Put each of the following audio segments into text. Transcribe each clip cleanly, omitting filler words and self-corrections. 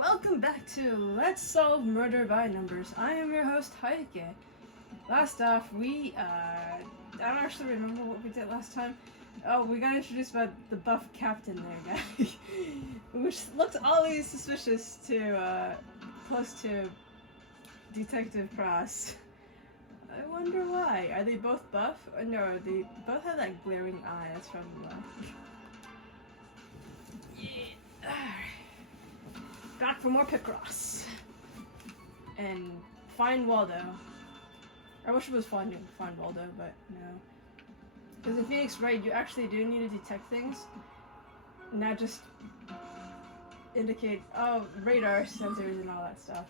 Welcome back to Let's Solve Murder by Numbers. I am your host, Heike. Last off, I don't actually remember what we did last time. Oh, we got introduced by the buff captain there, guy. Which looks always suspicious to, close to Detective Cross. I wonder why. Are they both buff? No, they both have that glaring eye. That's from yeah. Alright. Back for more Picross. And find Waldo. I wish it was find Waldo, but no. Because in Phoenix Wright, you actually do need to detect things. Not just indicate, oh, radar sensors and all that stuff.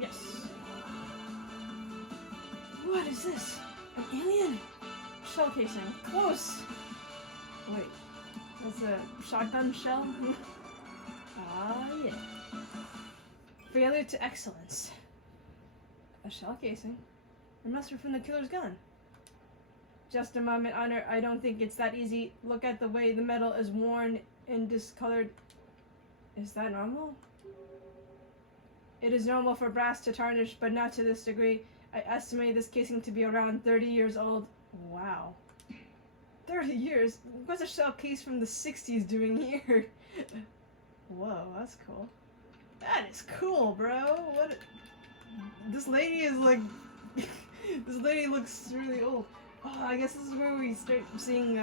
Yes. What is this? An alien? Shell casing. Close! Wait. That's a shotgun shell? Ah, yeah. Failure to excellence. A shell casing. It must be from the killer's gun. Just a moment, Honor. I don't think it's that easy. Look at the way the metal is worn and discolored. Is that normal? It is normal for brass to tarnish, but not to this degree. I estimate this casing to be around 30 years old. Wow. 30 years? What's a shell case from the 60s doing here? Whoa, that's cool. That is cool, bro. What? This lady is like... this lady looks really old. Oh, I guess this is where we start seeing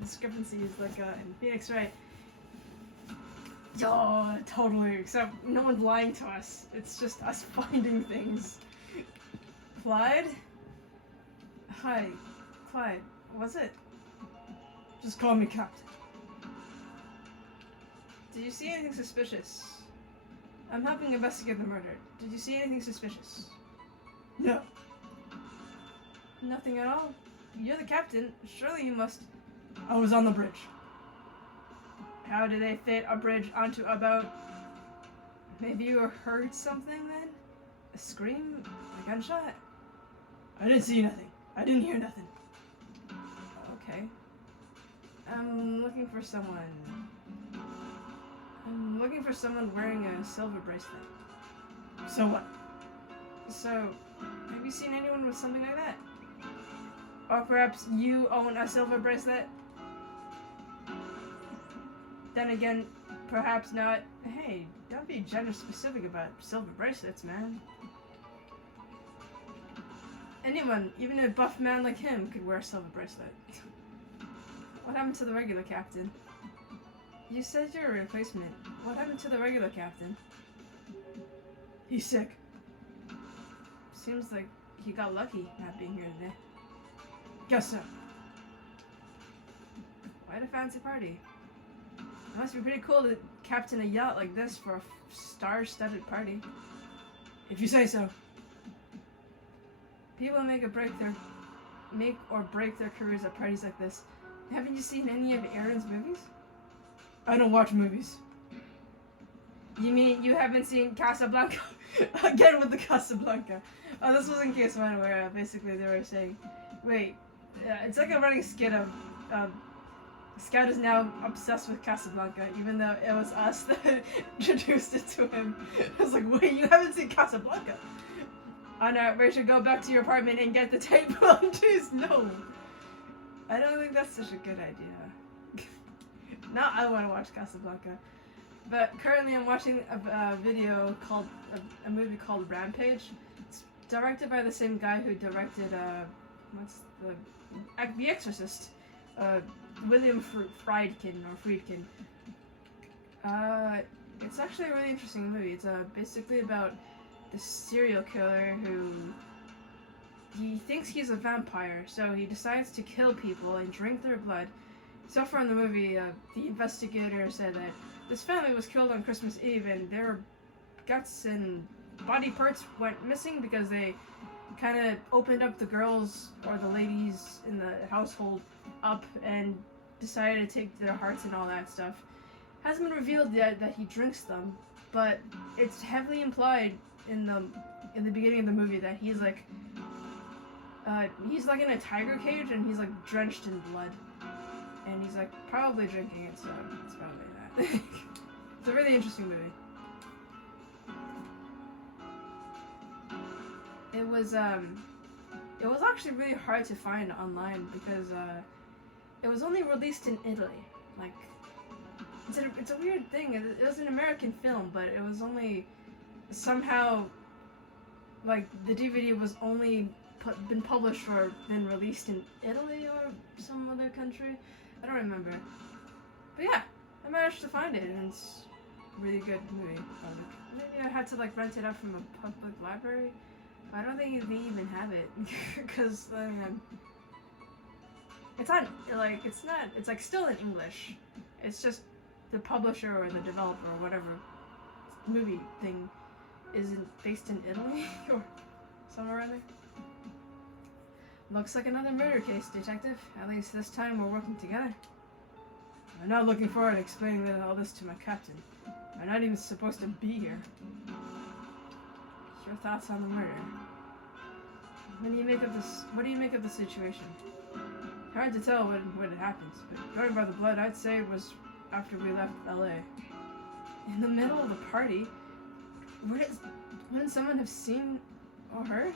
discrepancies, like in Phoenix, right? Oh, totally. Except no one's lying to us. It's just us finding things. Clyde? Hi, Clyde. What's it? Just call me Captain. Did you see anything suspicious? I'm helping investigate the murder. Did you see anything suspicious? No. Nothing at all? You're the captain. Surely you must... I was on the bridge. How did they fit a bridge onto a boat? Maybe you heard something then? A scream? A gunshot? I didn't see nothing. I didn't hear nothing. Okay. I'm looking for someone. I'm looking for someone wearing a silver bracelet. So what? So, have you seen anyone with something like that? Or perhaps you own a silver bracelet? Then again, perhaps not. Hey, don't be gender specific about silver bracelets, man. Anyone, even a buff man like him, could wear a silver bracelet. What happened to the regular captain? You said you're a replacement. What happened to the regular captain? He's sick. Seems like he got lucky not being here today. Guess so. Quite a fancy party. It must be pretty cool to captain a yacht like this for a star-studded party. If you say so. People make or break their careers at parties like this. Haven't you seen any of Aaron's movies? I don't watch movies. You mean you haven't seen Casablanca? Again with the Casablanca. Oh, this was in case one where basically they were saying, wait, it's like a running skit of Scout is now obsessed with Casablanca, even though it was us that introduced it to him. I was like, wait, you haven't seen Casablanca? Oh no, we should go back to your apartment and get the tape on. Jeez, no. I don't think that's such a good idea. Now I want to watch Casablanca. But currently I'm watching a video called, a movie called Rampage. It's directed by the same guy who directed, The Exorcist. William Friedkin. It's actually a really interesting movie. It's basically about this serial killer who he thinks he's a vampire, so he decides to kill people and drink their blood. So far in the movie, the investigator said that this family was killed on Christmas Eve and their guts and body parts went missing because they kind of opened up the girls or the ladies in the household up and decided to take their hearts and all that stuff. Hasn't been revealed yet that he drinks them, but it's heavily implied in the beginning of the movie that he's like in a tiger cage and he's like drenched in blood, and he's like probably drinking it, so it's probably that. It's a really interesting movie. It was actually really hard to find online because it was only released in Italy. Like, it's a weird thing. It was an American film, but it was only somehow, like, the DVD was only been published or been released in Italy or some other country. I don't remember. But yeah, I managed to find it, and it's a really good movie. Maybe I had to like rent it out from a public library. I don't think they even have it because I mean, it's not like it's like still in English. It's just the publisher or the developer or whatever movie thing isn't based in Italy or somewhere around there. Looks like another murder case, detective. At least this time we're working together. I'm not looking forward to explaining all this to my captain. I'm not even supposed to be here. Your thoughts on the murder? What do you make of this? What do you make of the situation? Hard to tell when it happens, but going by the blood, I'd say it was after we left LA. In the middle of the party? Wouldn't someone have seen or heard?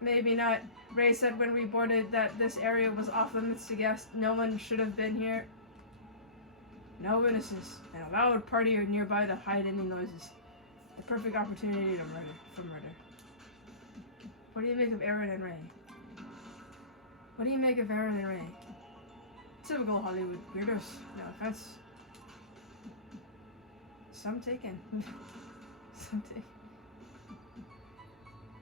Maybe not. Ray said when we boarded that this area was off limits to guests. No one should have been here. No witnesses. And a loud party nearby to hide any noises. The perfect opportunity for murder. What do you make of Aaron and Ray? What do you make of Aaron and Ray? Typical Hollywood weirdos. No offense. Some taken. Some taken.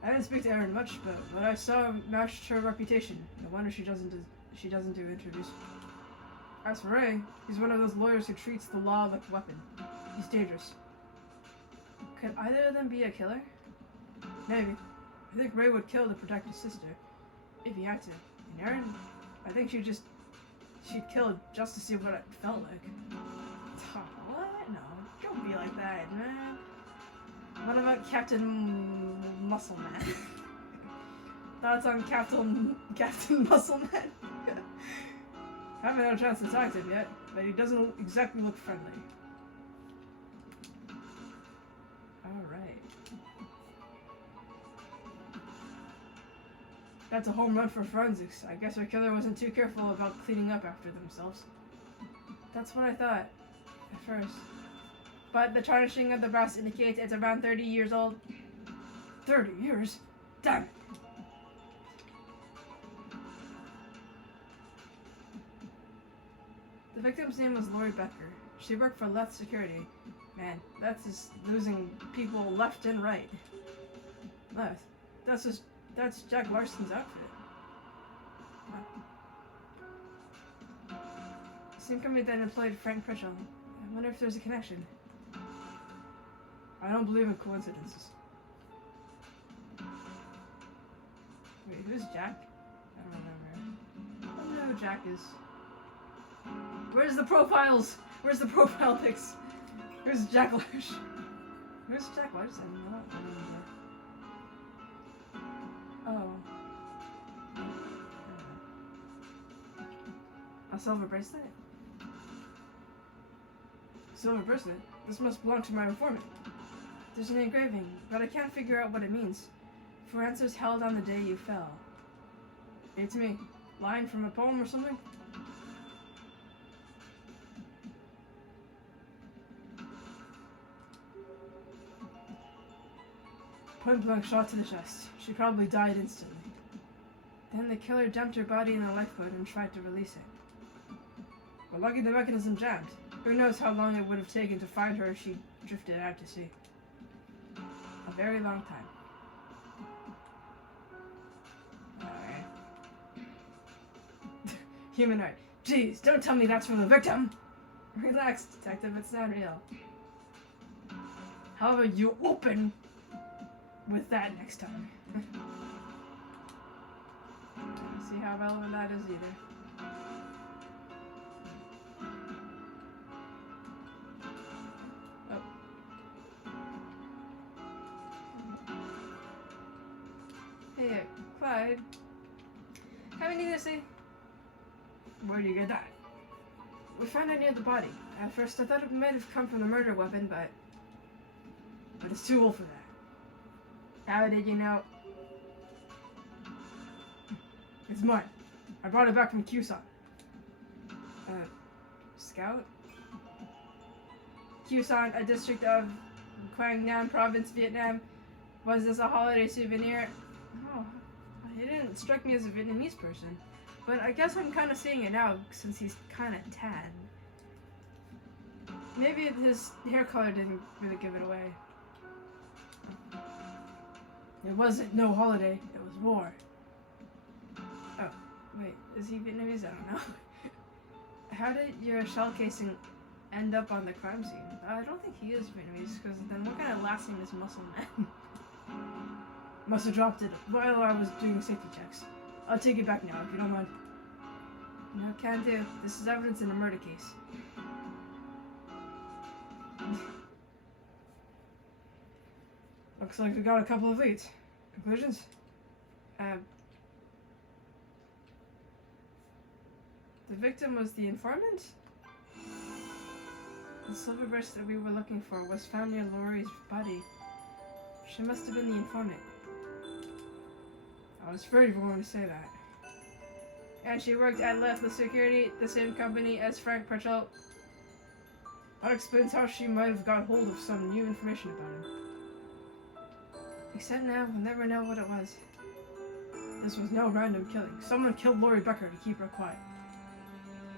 I didn't speak to Erin much, but what I saw matched her reputation. No wonder she doesn't do interviews. As for Ray, he's one of those lawyers who treats the law like a weapon. He's dangerous. Could either of them be a killer? Maybe. I think Ray would kill to protect his sister, if he had to. And Erin, I think she'd kill just to see what it felt like. What? No, don't be like that, man. What about Captain Muscle Man? Thoughts on Captain Muscle Man? Haven't had a chance to talk to him yet, but he doesn't exactly look friendly. Alright. That's a home run for forensics. I guess our killer wasn't too careful about cleaning up after themselves. That's what I thought, at first. But the tarnishing of the brass indicates it's around 30 years old. 30 years? Damn it! The victim's name was Lori Becker. She worked for Left Security. Man, that's just losing people left and right. Left? That's Jack Larson's outfit. Wow. Same company that employed Frank Pritchell. I wonder if there's a connection. I don't believe in coincidences. Wait, who's Jack? I don't remember. I don't know who Jack is. Where's the profiles? Where's the profile pics? Where's Jack Larson? Where's Jack Larson? I don't remember. Oh. A silver bracelet? Silver bracelet? This must belong to my informant. There's an engraving, but I can't figure out what it means. For answers held on the day you fell. It's me. Line from a poem or something? Point blank shot to the chest. She probably died instantly. Then the killer dumped her body in a lifeboat and tried to release it. But lucky the mechanism jammed. Who knows how long it would have taken to find her if she drifted out to sea. A very long time. Alright. Humanoid. Jeez, don't tell me that's from the victim! Relax, detective, it's not real. However, you open with that next time. See how relevant that is either. Oh. Hey, Clyde. Haven't you seen? Where do you get that? We found it near the body. At first I thought it might have come from the murder weapon, but it's too old for that. How did you know? It's mine. I brought it back from Q-Son. Scout? Q-Son, a district of Quang Nam Province, Vietnam. Was this a holiday souvenir? Oh, it didn't strike me as a Vietnamese person. But I guess I'm kind of seeing it now, since he's kind of tan. Maybe his hair color didn't really give it away. It wasn't no holiday, it was war. Oh, wait, is he Vietnamese? I don't know. How did your shell casing end up on the crime scene? I don't think he is Vietnamese, because then what kind of last name is Muscle Man? Must have dropped it while I was doing safety checks. I'll take it back now, if you don't mind. No, can do. This is evidence in a murder case. Looks like we got a couple of leads. Conclusions? The victim was the informant? The silver bracelet we were looking for was found near Lori's body. She must have been the informant. I was afraid we were going to say that. And she worked at Lethless Security, the same company as Frank Purcell. That explains how she might have got hold of some new information about him. Except now, we'll never know what it was. This was no random killing. Someone killed Lori Becker to keep her quiet.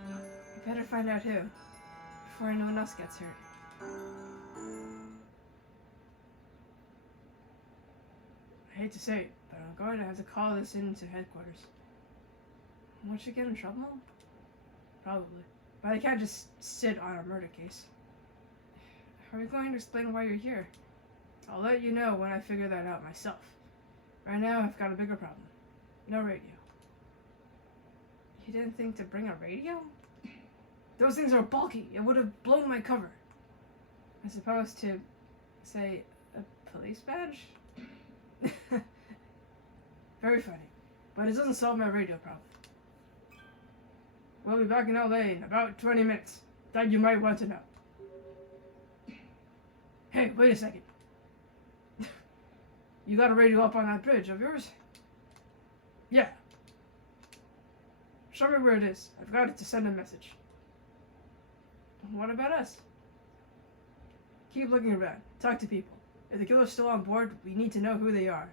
We better find out who, before anyone else gets hurt. I hate to say it, but I'm going to have to call this in to headquarters. Won't she get in trouble? Probably. But I can't just sit on a murder case. How are you going to explain why you're here? I'll let you know when I figure that out myself. Right now, I've got a bigger problem. No radio. You didn't think to bring a radio? Those things are bulky. It would have blown my cover. As opposed to, say, a police badge? Very funny. But it doesn't solve my radio problem. We'll be back in LA in about 20 minutes. That you might want to know. Hey, wait a second. You got a radio up on that bridge of yours? Yeah. Show me where it is. I've got it to send a message. What about us? Keep looking around. Talk to people. If the killer's still on board, we need to know who they are.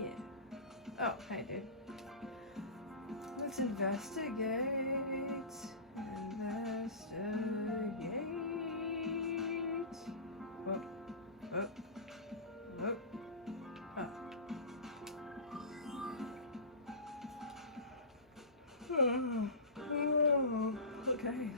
Yeah. Oh, hey, dude. Let's investigate. Whoop. Whoop. Whoop. Oh. Okay.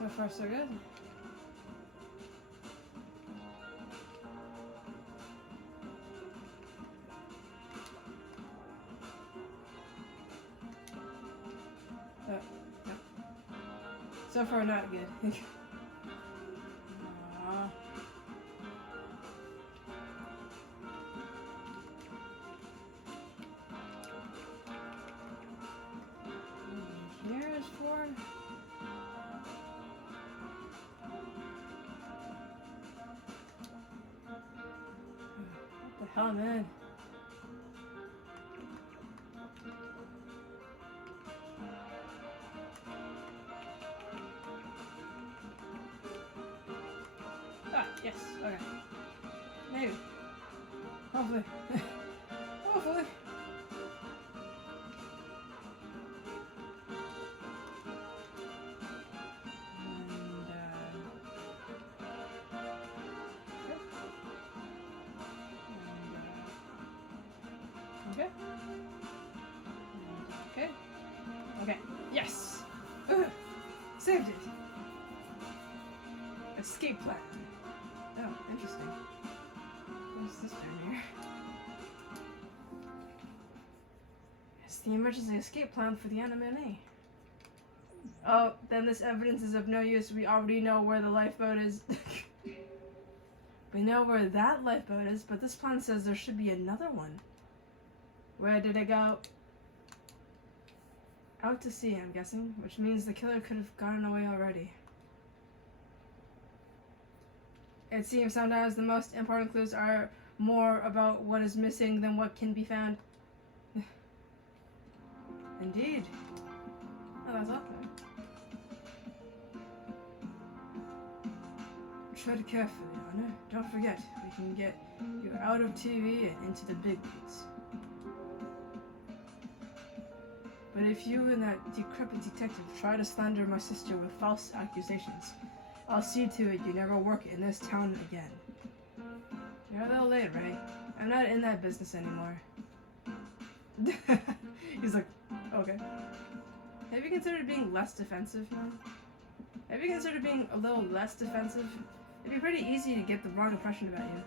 So far, so good. No. So far, not good. Here's four. What the hell, man? Ah, yes. Okay. Maybe. Hopefully. Hopefully. Okay. Okay. Okay. Yes! Ugh. Saved it! Escape plan. Oh, interesting. What's this down here? It's the emergency escape plan for the NMNA. Oh, then this evidence is of no use. We already know where the lifeboat is. We know where that lifeboat is, but this plan says there should be another one. Where did it go? Out to sea, I'm guessing, which means the killer could have gotten away already. It seems sometimes the most important clues are more about what is missing than what can be found. Indeed. Oh, that's up there. Tread carefully, Honor. Don't forget, we can get you out of TV and into the big leagues. But if you and that decrepit detective try to slander my sister with false accusations, I'll see to it you never work in this town again. You're a little late, Ray. I'm not in that business anymore. He's like, okay. Have you considered being less defensive, man? Have you considered being a little less defensive? It'd be pretty easy to get the wrong impression about you.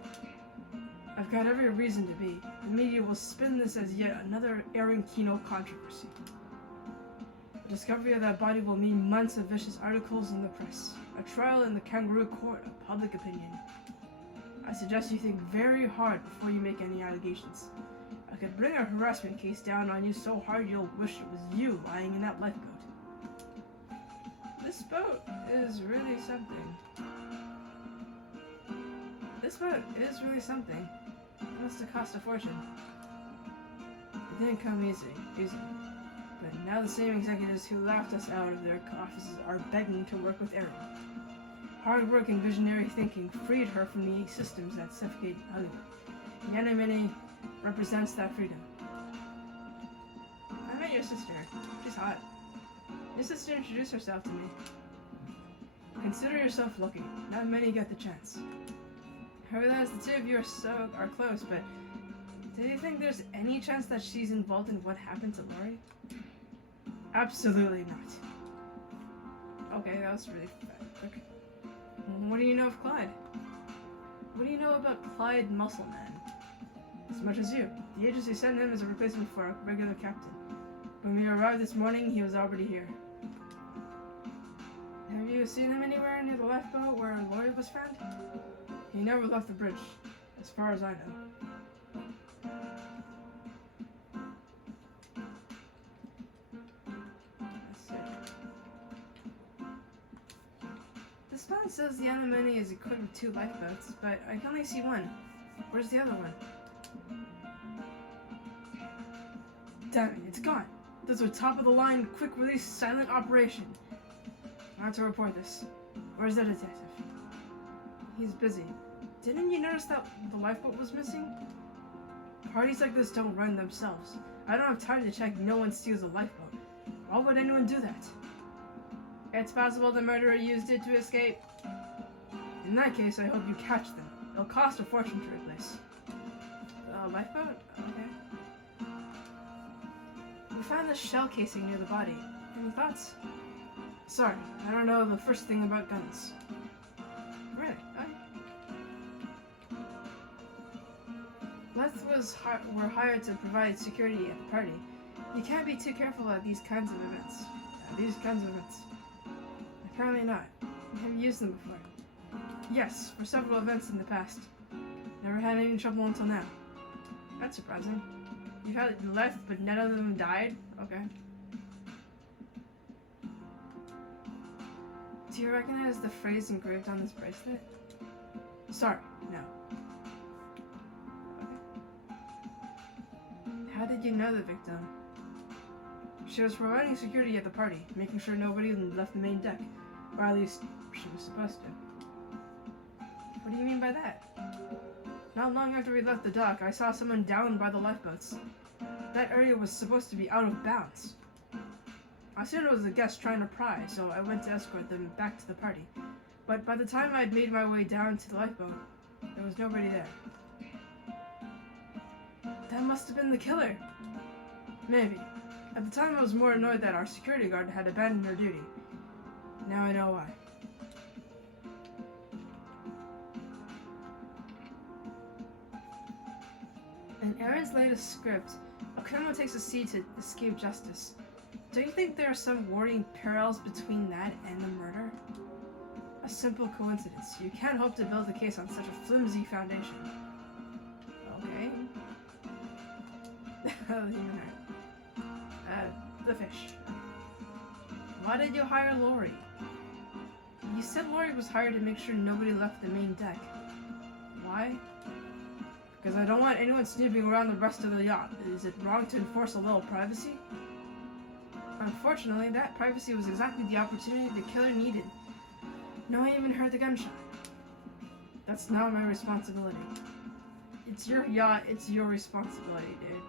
I've got every reason to be. The media will spin this as yet another Aaron Kino controversy. The discovery of that body will mean months of vicious articles in the press. A trial in the kangaroo court of public opinion. I suggest you think very hard before you make any allegations. I could bring a harassment case down on you so hard you'll wish it was you lying in that lifeboat. This boat is really something. This boat is really something. It must have cost a fortune. It didn't come easy. But now the same executives who laughed us out of their offices are begging to work with Erin. Hard work and visionary thinking freed her from the systems that suffocate Hollywood. The anonymity represents that freedom. I met your sister. She's hot. Your sister introduced herself to me. Consider yourself lucky. Not many get the chance. I realize the two of you are close, but do you think there's any chance that she's involved in what happened to Lori? Absolutely not. Okay, that was really bad. Okay. What do you know of Clyde? What do you know about Clyde Muscleman? As much as you. The agency sent him as a replacement for our regular captain. When we arrived this morning, he was already here. Have you seen him anywhere near the lifeboat where Lori was found? He never left the bridge, as far as I know. Let's see. This plan says the Anemone is equipped with 2 lifeboats, but I can only see one. Where's the other one? Damn it, it's gone. Those are top-of-the-line, quick-release, silent operation. I have to report this. Where's the detective? He's busy. Didn't you notice that the lifeboat was missing? Parties like this don't run themselves. I don't have time to check no one steals a lifeboat. Why would anyone do that? It's possible the murderer used it to escape. In that case, I hope you catch them. It'll cost a fortune to replace. Lifeboat? Okay. We found the shell casing near the body. Any thoughts? Sorry, I don't know the first thing about guns. Really? Were hired to provide security at the party. You can't be too careful at these kinds of events. Apparently not. Have you used them before? Yes, for several events in the past. Never had any trouble until now. That's surprising. You've had left, but none of them died? Okay. Do you recognize the phrase engraved on this bracelet? Sorry, no. Okay. How did you know the victim? She was providing security at the party, making sure nobody left the main deck. Or at least, she was supposed to. What do you mean by that? Not long after we left the dock, I saw someone down by the lifeboats. That area was supposed to be out of bounds. I assumed it was a guest trying to pry, so I went to escort them back to the party. But by the time I'd made my way down to the lifeboat, there was nobody there. That must have been the killer. Maybe. At the time I was more annoyed that our security guard had abandoned her duty. Now I know why. In Aaron's latest script, a criminal takes a sea to escape justice. Do you think there are some worrying parallels between that and the murder? A simple coincidence. You can't hope to build a case on such a flimsy foundation. Okay. The human heart. The fish. Why did you hire Lori? You said Lori was hired to make sure nobody left the main deck. Why? Because I don't want anyone snooping around the rest of the yacht. Is it wrong to enforce a little privacy? Unfortunately, that privacy was exactly the opportunity the killer needed. No one even heard the gunshot. That's not my responsibility. It's your yacht, it's your responsibility, dude.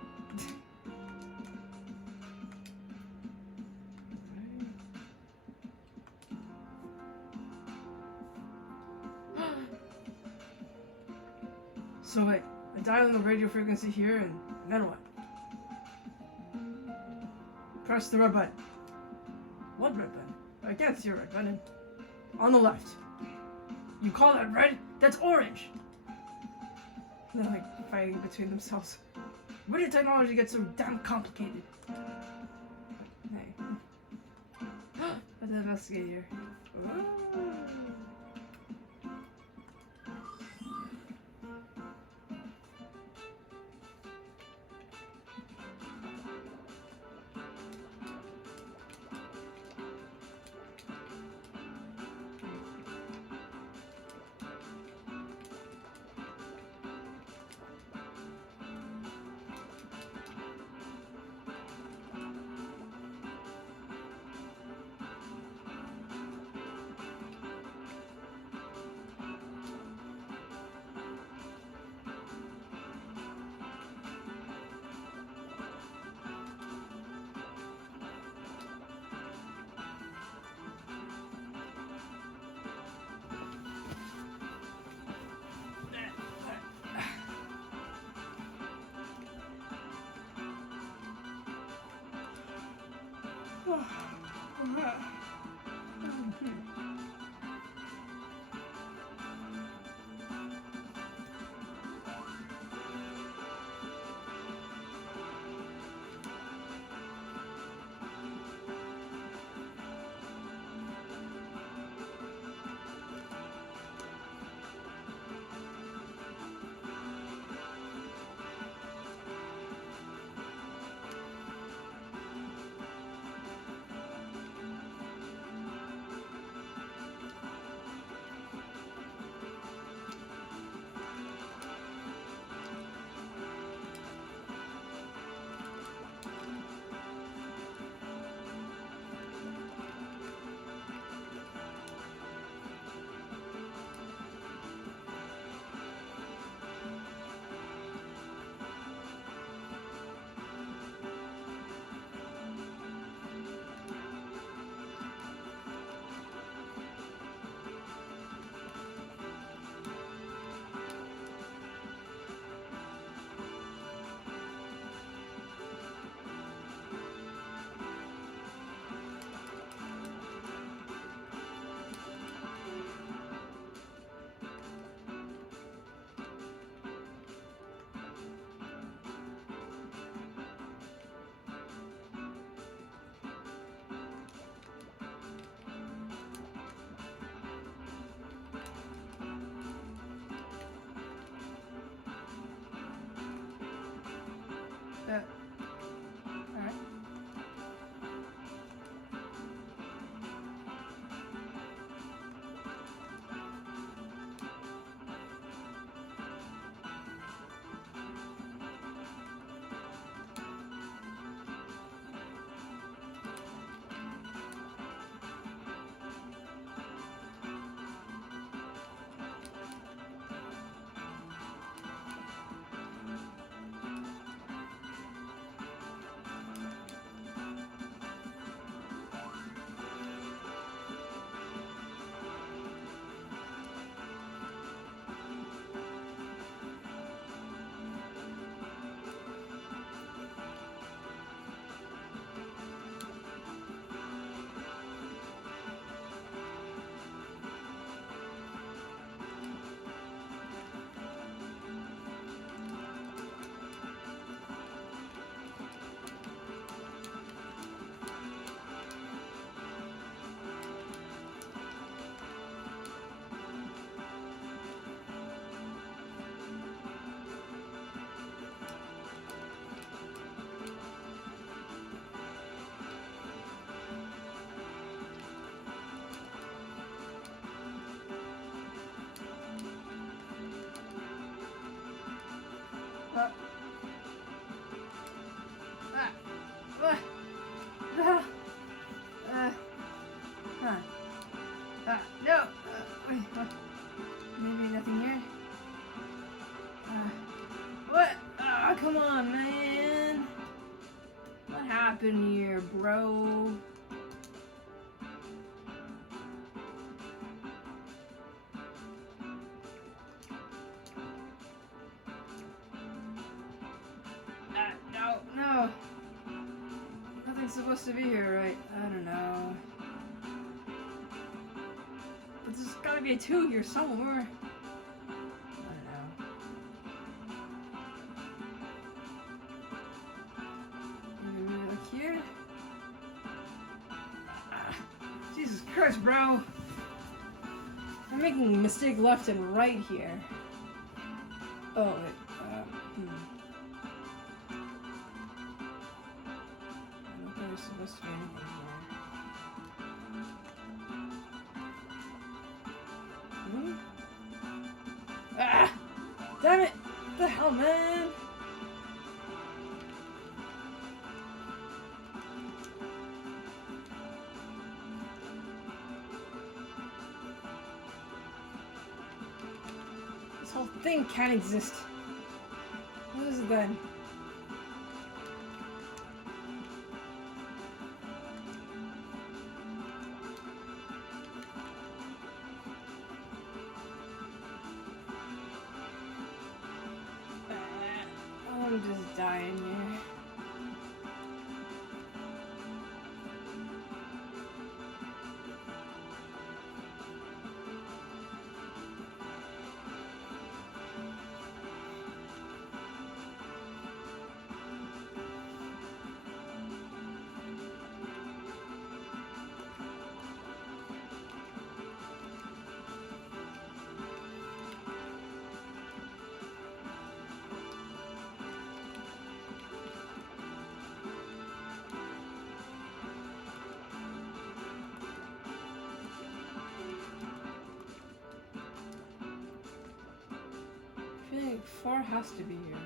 So wait, I dial on the radio frequency here, and then what? Press the red button. What red button? I can't see a red button. On the left. You call that red? That's orange! They're like fighting between themselves. Where did technology get so damn complicated? Hey. Let's investigate here. Ooh. Ah. Ah. No. Huh. No. Wait. What? Maybe nothing here. What? Ah, come on, man. What happened here, bro? No, no. Nothing's supposed to be here, right? I don't know. But there's gotta be a 2 here somewhere. I don't know. Maybe like here? Jesus Christ, bro! I'm making a mistake left and right here. Oh, wait. I don't think there's supposed to be anything here. Ah! Damn it! What the hell, man? This whole thing can't exist. What is it then? I'm just dying here. I feel like 4 has to be here.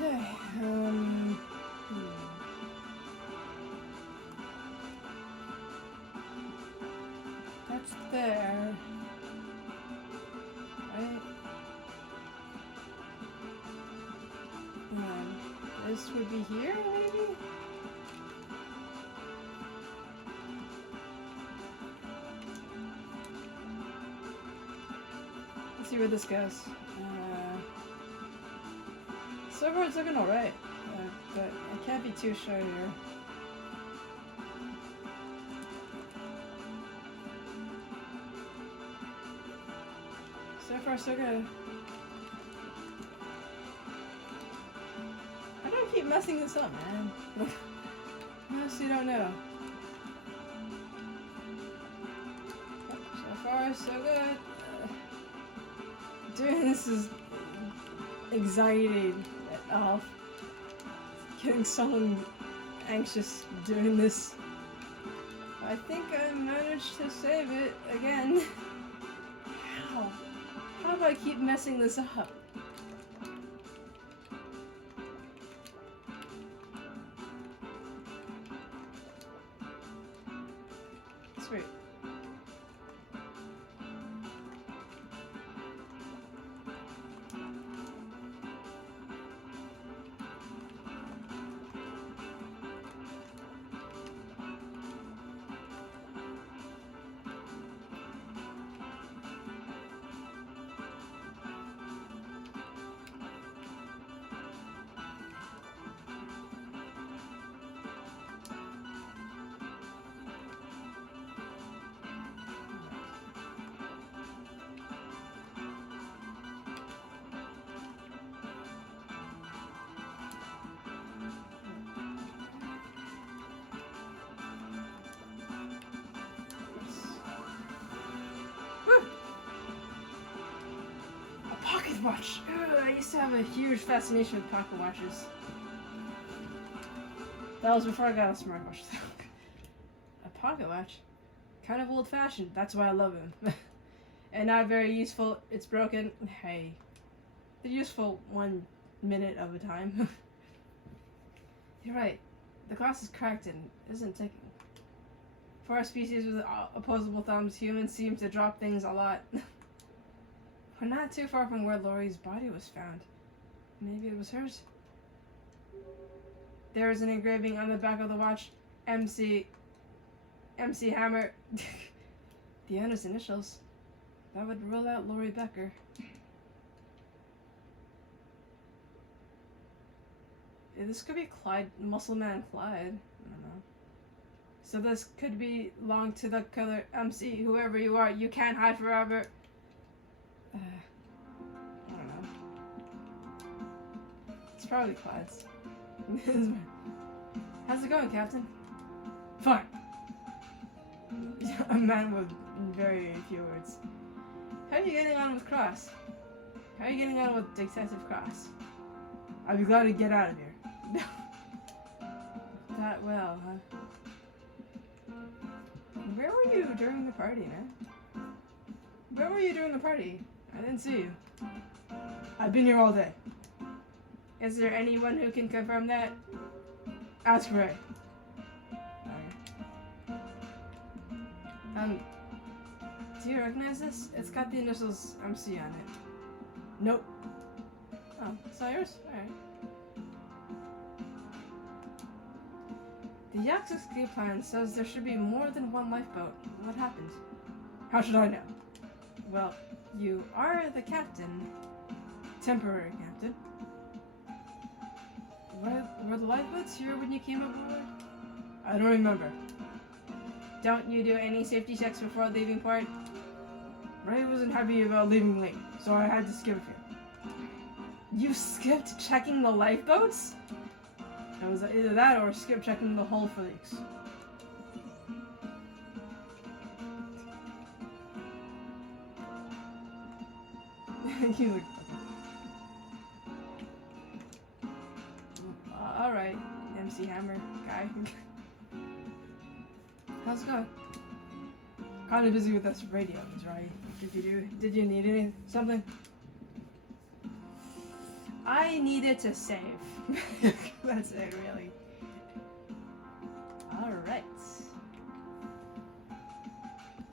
Okay, That's there. Right? This would be here, maybe? Let's see where this goes. So far it's looking alright, but I can't be too sure here. So far so good. How do I keep messing this up, man? I honestly don't know. So far so good. Doing this is anxiety of getting someone anxious doing this. I think I managed to save it again. How? How do I keep messing this up? Sweet. watch. Ugh, I used to have a huge fascination with pocket watches. That was before I got a smartwatch. A pocket watch? Kind of old-fashioned. That's why I love them. And not very useful. It's broken. Hey. They're useful 1 minute of a time. You're right. The glass is cracked and isn't ticking. For our species with opposable thumbs, humans seem to drop things a lot. We're not too far from where Lori's body was found. Maybe it was hers. There is an engraving on the back of the watch. MC Hammer. The owner's initials. That would rule out Lori Becker. Yeah, this could be Clyde, Muscleman Clyde. I don't know. So this could belong to the killer MC. Whoever you are, you can't hide forever. I don't know. It's probably Clyde's. How's it going, Captain? Fine. A man with very few words. How are you getting on with Cross? How are you getting on with Detective Cross? I'd be glad to get out of here. That well, huh? Where were you during the party, man? Where were you during the party? I didn't see you. I've been here all day. Is there anyone who can confirm that? Ask Ray. Okay. Do you recognize this? It's got the initials MC on it. Nope. Oh, it's not yours? Alright. The yacht's escape plan says there should be more than one lifeboat. What happened? How should I know? Well, you are the captain. Temporary captain. Were the lifeboats here when you came aboard? I don't remember. Don't you do any safety checks before leaving port? Ray wasn't happy about leaving late, so I had to skip a few. You skipped checking the lifeboats? It was either that or skip checking the hull for leaks. He's like, alright, MC Hammer guy. How's it going? Kind of busy with us radios, right? Did you need something? I needed to save. That's it, really.